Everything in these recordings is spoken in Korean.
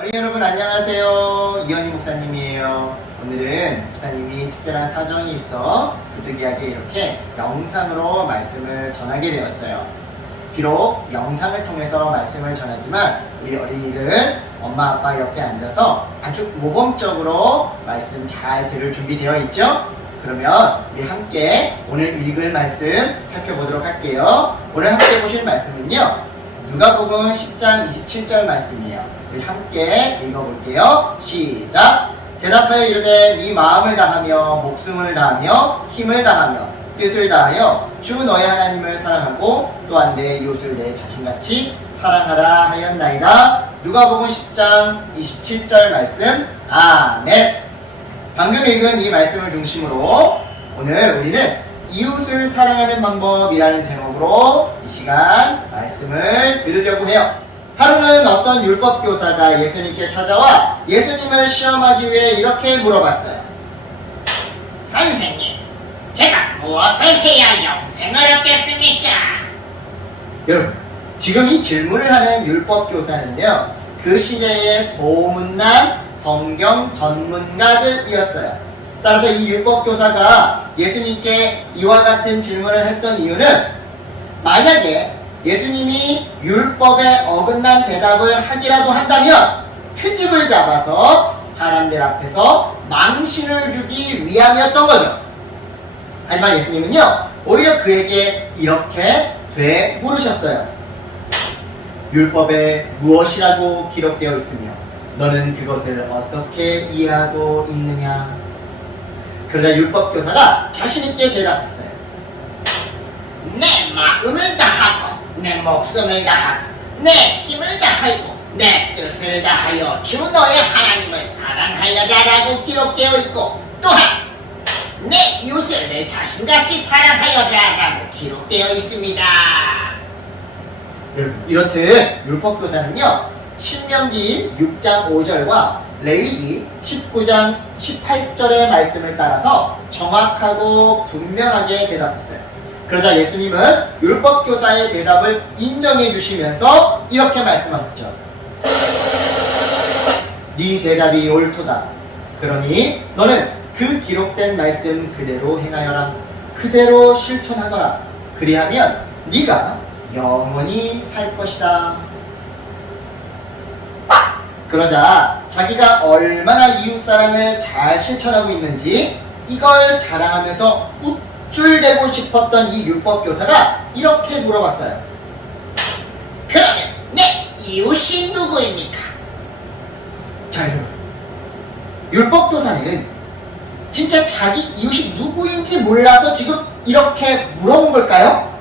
어린이 여러분 안녕하세요. 이현희 목사님이에요. 오늘은 목사님이 특별한 사정이 있어 부득이하게 이렇게 영상으로 말씀을 전하게 되었어요. 비록 영상을 통해서 말씀을 전하지만 우리 어린이들 엄마 아빠 옆에 앉아서 아주 모범적으로 말씀 잘 들을 준비되어 있죠? 그러면 우리 함께 오늘 읽을 말씀 살펴보도록 할게요. 오늘 함께 보실 말씀은요, 누가복음 10장 27절 말씀이에요. 우리 함께 읽어볼게요. 시작! 대답하여 이르되 네 마음을 다하며 목숨을 다하며 힘을 다하며 뜻을 다하여 주 너의 하나님을 사랑하고 또한 내 이웃을 내 자신같이 사랑하라 하였나이다. 누가복음 10장 27절 말씀. 아멘. 방금 읽은 이 말씀을 중심으로 오늘 우리는 이웃을 사랑하는 방법이라는 제목으로 이 시간 말씀을 들으려고 해요. 하루는 어떤 율법교사가 예수님께 찾아와 예수님을 시험하기 위해 이렇게 물어봤어요. 선생님, 제가 무엇을 해야 영생을 얻겠습니까? 여러분, 지금 이 질문을 하는 율법교사는요, 그 시대에 소문난 성경 전문가들이었어요. 따라서 이 율법교사가 예수님께 이와 같은 질문을 했던 이유는, 만약에 예수님이 율법에 어긋난 대답을 하기라도 한다면 트집을 잡아서 사람들 앞에서 망신을 주기 위함이었던 거죠. 하지만 예수님은요, 오히려 그에게 이렇게 되물으셨어요. 율법에 무엇이라고 기록되어 있으며 너는 그것을 어떻게 이해하고 있느냐? 그러자 율법교사가 자신있게 대답했어요. 내 마음을 다하고 내 목숨을 다하고 내 힘을 다하고 내 뜻을 다하여 주 너의 하나님을 사랑하여라라고 기록되어 있고, 또한 내 이웃을 내 자신같이 사랑하여라라고 기록되어 있습니다. 여러분, 이렇듯 율법교사는요, 신명기 6장 5절과 레위기 19장 18절의 말씀을 따라서 정확하고 분명하게 대답했어요. 그러자 예수님은 율법교사의 대답을 인정해 주시면서 이렇게 말씀하셨죠. 네 대답이 옳도다. 그러니 너는 그 기록된 말씀 그대로 행하여라. 그대로 실천하거라. 그리하면 네가 영원히 살 것이다. 그러자 자기가 얼마나 이웃사랑을 잘 실천하고 있는지 이걸 자랑하면서 우쭐대고 싶었던 이 율법교사가 이렇게 물어봤어요. 그러면 내 이웃이 누구입니까? 자, 여러분, 율법교사는 진짜 자기 이웃이 누구인지 몰라서 지금 이렇게 물어본 걸까요?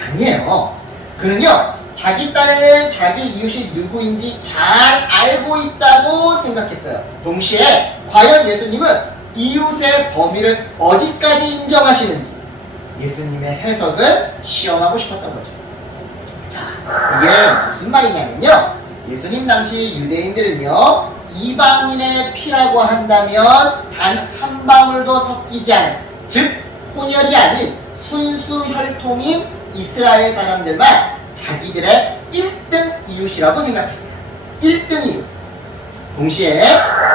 아니에요. 그는요, 자기 딴에는 자기 이웃이 누구인지 잘 알고 있다고 생각했어요. 동시에 과연 예수님은 이웃의 범위를 어디까지 인정하시는지 예수님의 해석을 시험하고 싶었던 거죠. 자, 이게 무슨 말이냐면요, 예수님 당시 유대인들은요, 이방인의 피라고 한다면 단 한 방울도 섞이지 않은, 즉 혼혈이 아닌 순수 혈통인 이스라엘 사람들만 자기들의 1등 이웃이라고 생각했어요. 1등 이웃. 동시에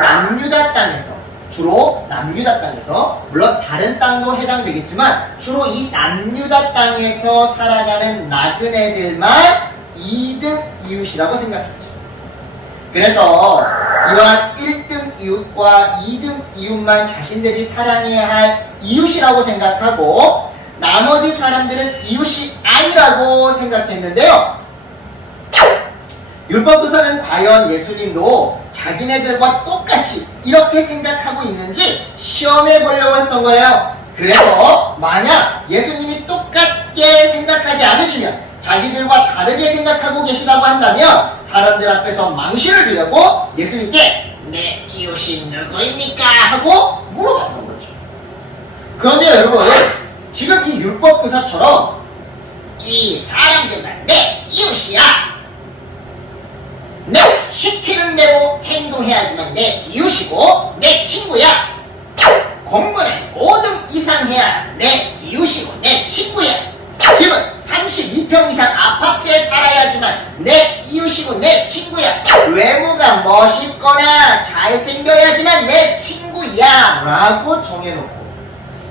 남유다 땅에서, 주로 남유다 땅에서, 물론 다른 땅도 해당되겠지만 주로 이 남유다 땅에서 살아가는 나그네들만 2등 이웃이라고 생각했죠. 그래서 이러한 1등 이웃과 2등 이웃만 자신들이 사랑해야 할 이웃이라고 생각하고 나머지 사람들은 이웃이 아니라고 생각했는데요, 율법교사는 과연 예수님도 자기네들과 똑같이 이렇게 생각하고 있는지 시험해 보려고 했던 거예요. 그래서 만약 예수님이 똑같게 생각하지 않으시면, 자기들과 다르게 생각하고 계시다고 한다면 사람들 앞에서 망신을 주려고 예수님께 내 이웃이 누구입니까? 하고 물어봤던 거죠. 그런데 여러분, 지금 이 율법교사처럼 이 사람들만 내 이웃이야. 내 시키는 대로 행동해야지만 내 이웃이고 내 친구야. 공부는 5등 이상 해야 내 이웃이고 내 친구야. 지금 32평 이상 아파트에 살아야지만 내 이웃이고 내 친구야. 외모가 멋있거나 잘생겨야지만 내 친구야 라고 정해놓고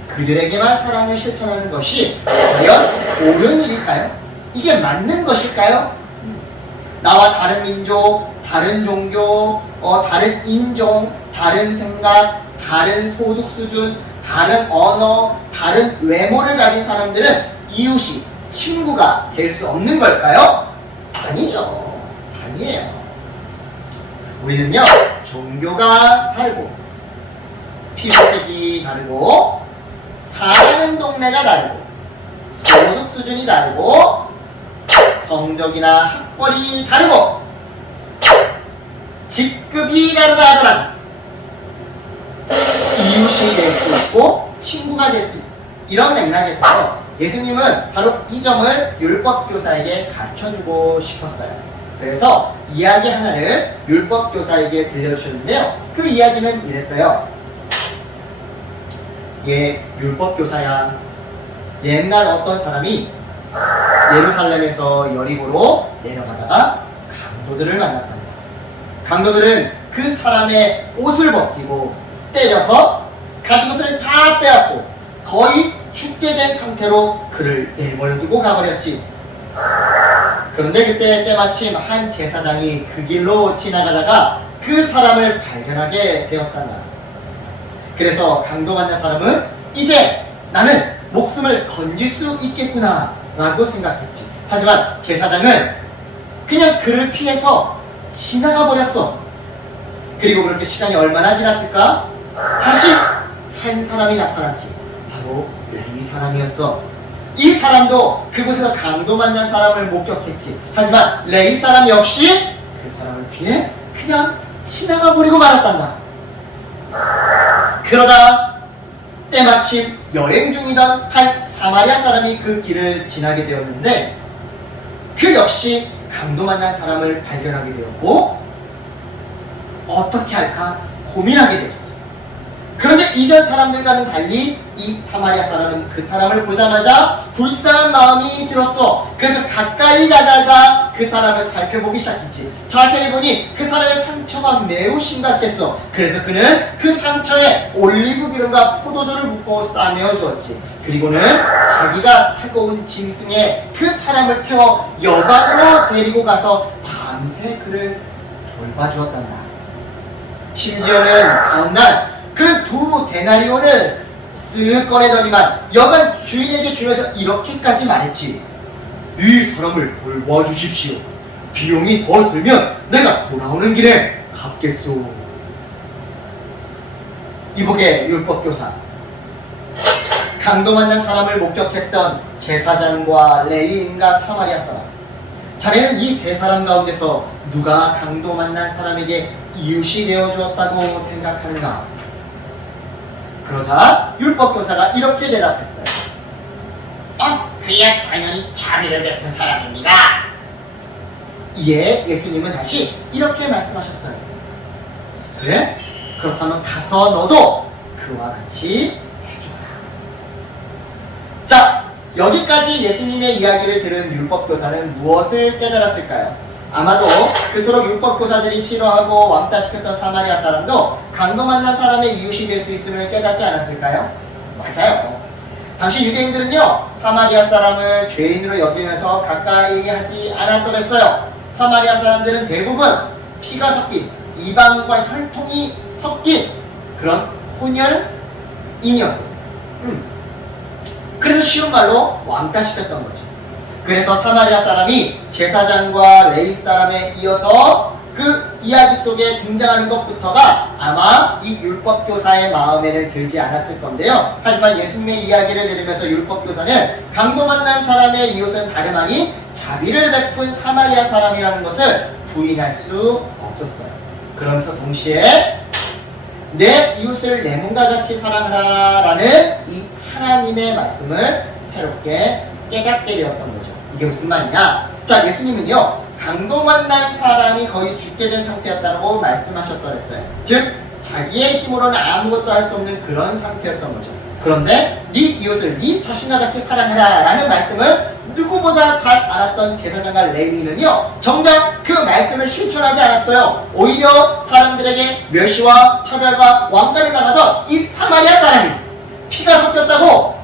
그들에게만 사랑을 실천하는 것이 과연 옳은 일일까요? 이게 맞는 것일까요? 나와 다른 민족, 다른 종교, 다른 인종, 다른 생각, 다른 소득 수준, 다른 언어, 다른 외모를 가진 사람들은 이웃이 친구가 될 수 없는 걸까요? 아니죠. 아니에요. 우리는요, 종교가 다르고, 피부색이 다르고, 사는 동네가 다르고, 소득 수준이 다르고, 성적이나 학벌이 다르고, 직급이 다르다 하더라도 이웃이 될 수 있고 친구가 될 수 있어요. 이런 맥락에서 예수님은 바로 이 점을 율법교사에게 가르쳐주고 싶었어요. 그래서 이야기 하나를 율법교사에게 들려주셨는데요. 그 이야기는 이랬어요. 율법교사야. 옛날 어떤 사람이 예루살렘에서 여리고로 내려가다가 강도들을 만났단다. 강도들은 그 사람의 옷을 벗기고 때려서 가진 것을 다 빼앗고 거의 죽게 된 상태로 그를 내버려 두고 가버렸지. 그런데 그때 때마침 한 제사장이 그 길로 지나가다가 그 사람을 발견하게 되었단다. 그래서 강도 만난 사람은 이제 나는 목숨을 건질 수 있겠구나 라고 생각했지. 하지만 제사장은 그냥 그를 피해서 지나가 버렸어. 그리고 그렇게 시간이 얼마나 지났을까? 다시 한 사람이 나타났지. 바로 레위 사람이었어. 이 사람도 그곳에서 강도 만난 사람을 목격했지. 하지만 레위 사람 역시 그 사람을 피해 그냥 지나가 버리고 말았단다. 그러다 때마침 여행 중이던 한 사마리아 사람이 그 길을 지나게 되었는데 그 역시 강도 만난 사람을 발견하게 되었고 어떻게 할까 고민하게 되었어. 그런데 이전 사람들과는 달리 이 사마리아 사람은 그 사람을 보자마자 불쌍한 마음이 들었어. 그래서 가까이 다가가 그 사람을 살펴보기 시작했지. 자세히 보니 그 사람의 상처가 매우 심각했어. 그래서 그는 그 상처에 올리브 기름과 포도주를 붓고 싸매어 주었지. 그리고는 자기가 타고 온 짐승에 그 사람을 태워 여관으로 데리고 가서 밤새 그를 돌봐주었단다. 심지어는 다음날 그는 2데나리온을 쓱 꺼내더니만 여관 주인에게 주면서 이렇게까지 말했지. 이 사람을 돌봐주십시오. 비용이 더 들면 내가 돌아오는 길에 갚겠소. 이복의 율법교사, 강도 만난 사람을 목격했던 제사장과 레위인과 사마리아 사람, 자네는 이 세 사람 가운데서 누가 강도 만난 사람에게 이웃이 되어주었다고 생각하는가? 그러자 율법교사가 이렇게 대답했어요. 그야 당연히 자비를 베푼 사람입니다. 이에 예수님은 다시 이렇게 말씀하셨어요. 그래? 그렇다면 가서 너도 그와 같이 해줘라. 자, 여기까지 예수님의 이야기를 들은 율법교사는 무엇을 깨달았을까요? 아마도 그토록 율법교사들이 싫어하고 왕따시켰던 사마리아 사람도 강도 만난 사람의 이웃이 될 수 있음을 깨닫지 않았을까요? 맞아요. 당시 유대인들은요, 사마리아 사람을 죄인으로 여기면서 가까이 하지 않았더랬어요. 사마리아 사람들은 대부분 피가 섞인, 이방인과 혈통이 섞인 그런 혼혈인이었거든요. 그래서 쉬운 말로 왕따시켰던 거죠. 그래서 사마리아 사람이 제사장과 레위 사람에 이어서 그 이야기 속에 등장하는 것부터가 아마 이 율법교사의 마음에는 들지 않았을 건데요. 하지만 예수님의 이야기를 들으면서 율법교사는 강도 만난 사람의 이웃은 다름 아닌 자비를 베푼 사마리아 사람이라는 것을 부인할 수 없었어요. 그러면서 동시에 내 이웃을 내 몸과 같이 사랑하라 라는 이 하나님의 말씀을 새롭게 깨닫게 되었던 거죠. 이게 무슨 말이냐? 자, 예수님은요, 강도 만난 사람이 거의 죽게 된 상태였다고 말씀하셨더랬어요. 즉, 자기의 힘으로는 아무것도 할 수 없는 그런 상태였던 거죠. 그런데 네 이웃을 네 자신과 같이 사랑하라 라는 말씀을 누구보다 잘 알았던 제사장과 레위인은요, 정작 그 말씀을 실천하지 않았어요. 오히려 사람들에게 멸시와 차별과 왕따를 당하던 이 사마리아 사람이 피가 섞였다고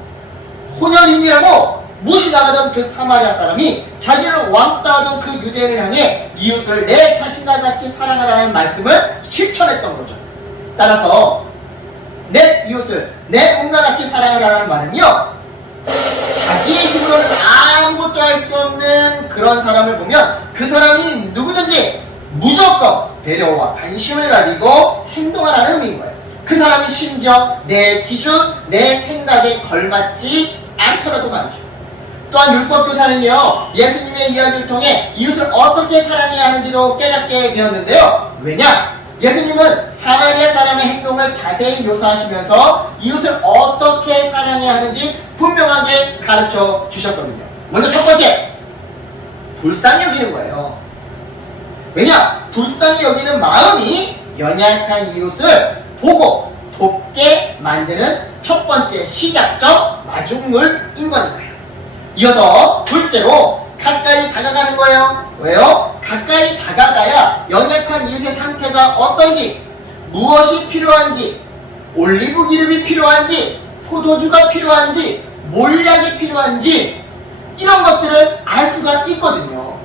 혼혈인이라고 무시당하던 그 사마리아 사람이 자기를 왕따하던 그 유대인을 향해 이웃을 내 자신과 같이 사랑하라는 말씀을 실천했던 거죠. 따라서 내 이웃을 내 몸과 같이 사랑하라는 말은요, 자기의 힘으로는 아무것도 할 수 없는 그런 사람을 보면 그 사람이 누구든지 무조건 배려와 관심을 가지고 행동하라는 의미인 거예요. 그 사람이 심지어 내 기준, 내 생각에 걸맞지 않더라도 말이죠. 또한 율법교사는요, 예수님의 이야기를 통해 이웃을 어떻게 사랑해야 하는지도 깨닫게 되었는데요. 왜냐? 예수님은 사마리아 사람의 행동을 자세히 묘사하시면서 이웃을 어떻게 사랑해야 하는지 분명하게 가르쳐 주셨거든요. 먼저 첫 번째, 불쌍히 여기는 거예요. 왜냐? 불쌍히 여기는 마음이 연약한 이웃을 보고 돕게 만드는 첫 번째 시작점 마중물인 거니까요. 이어서 둘째로 가까이 다가가는 거예요. 왜요? 가까이 다가가야 연약한 이웃의 상태가 어떤지, 무엇이 필요한지, 올리브 기름이 필요한지, 포도주가 필요한지, 몰약이 필요한지 이런 것들을 알 수가 있거든요.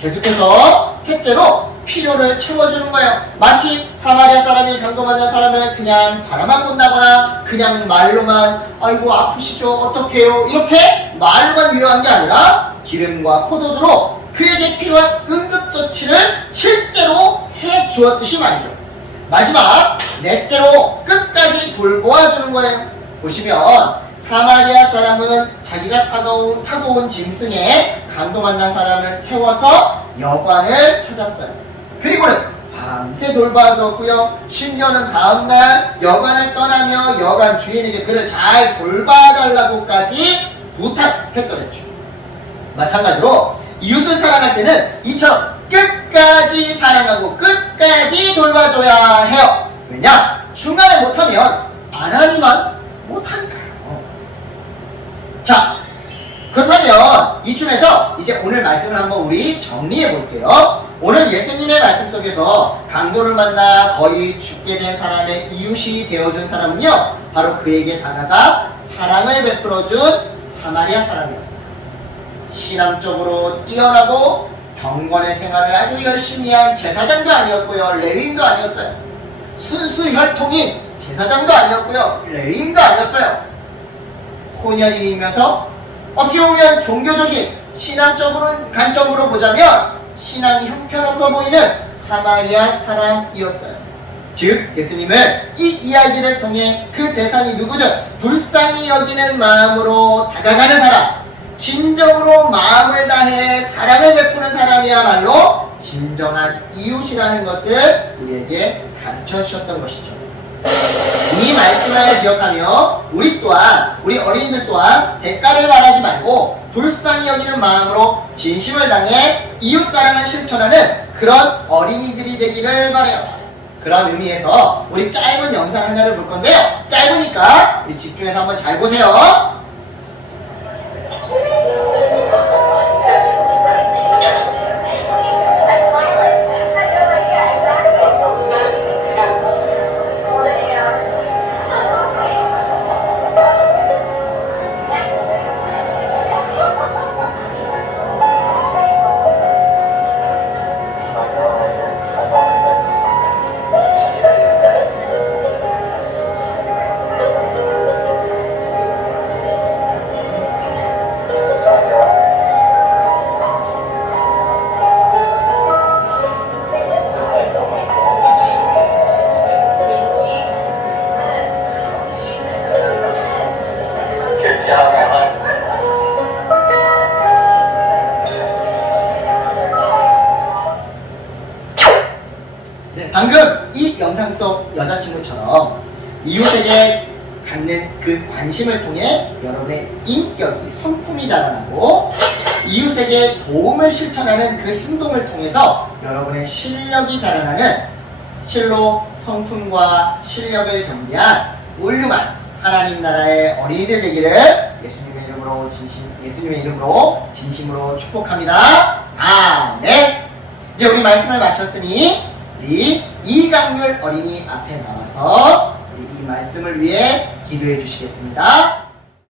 계속해서 셋째로 필요를 채워주는 거예요. 마치 사마리아 사람이 강도만난 사람을 그냥 바라만 본다거나 그냥 말로만 아이고 아프시죠 어떡해요 이렇게 말로만 위로한 게 아니라 기름과 포도주로 그에게 필요한 응급조치를 실제로 해주었듯이 말이죠. 마지막 넷째로 끝까지 돌보아주는 거예요. 보시면 사마리아 사람은 자기가 타고 온 짐승에 강도 만난 사람을 태워서 여관을 찾았어요. 그리고는 밤새 돌봐주었고요. 심지어는 다음날 여관을 떠나며 여관 주인에게 그를 잘 돌봐달라고까지 부탁했더랬죠. 마찬가지로 이웃을 사랑할 때는 이처럼 끝까지 사랑하고 끝까지 돌봐줘야 해요. 왜냐? 중간에 못하면 안 하니만 못하니까요. 자, 그렇다면 이쯤에서 이제 오늘 말씀을 한번 우리 정리해 볼게요. 오늘 예수님의 말씀 속에서 강도를 만나 거의 죽게 된 사람의 이웃이 되어준 사람은요, 바로 그에게 다가가 사랑을 베풀어준 사마리아 사람이었어요. 신앙적으로 뛰어나고 경건의 생활을 아주 열심히 한 제사장도 아니었고요, 레위인도 아니었어요. 순수 혈통인 제사장도 아니었고요, 레위인도 아니었어요. 혼혈인이면서 어떻게 보면 종교적인 신앙적으로 관점으로 보자면 신앙이 형편없어 보이는 사마리아 사람이었어요. 즉 예수님은 이 이야기를 통해 그 대상이 누구든 불쌍히 여기는 마음으로 다가가는 사람, 진정으로 마음을 다해 사랑을 베푸는 사람이야말로 진정한 이웃이라는 것을 우리에게 가르쳐 주셨던 것이죠. 이 말씀을 기억하며 우리 또한, 우리 어린이들 또한 대가를 바라지 말고 불쌍히 여기는 마음으로 진심을 당해 이웃사랑을 실천하는 그런 어린이들이 되기를 바라요. 그런 의미에서 우리 짧은 영상 하나를 볼 건데요. 짧으니까 우리 집중해서 한번 잘 보세요. 방금 이 영상 속 여자친구처럼 이웃에게 갖는 그 관심을 통해 여러분의 인격이, 성품이 자라나고 이웃에게 도움을 실천하는 그 행동을 통해서 여러분의 실력이 자라나는 실로 성품과 실력을 겸비한 훌륭한 하나님 나라의 어린이들 되기를 예수님의 이름으로 예수님의 이름으로 진심으로 축복합니다. 아멘. 이제 우리 말씀을 마쳤으니 우리 이강률 어린이 앞에 나와서 우리 이 말씀을 위해 기도해 주시겠습니다.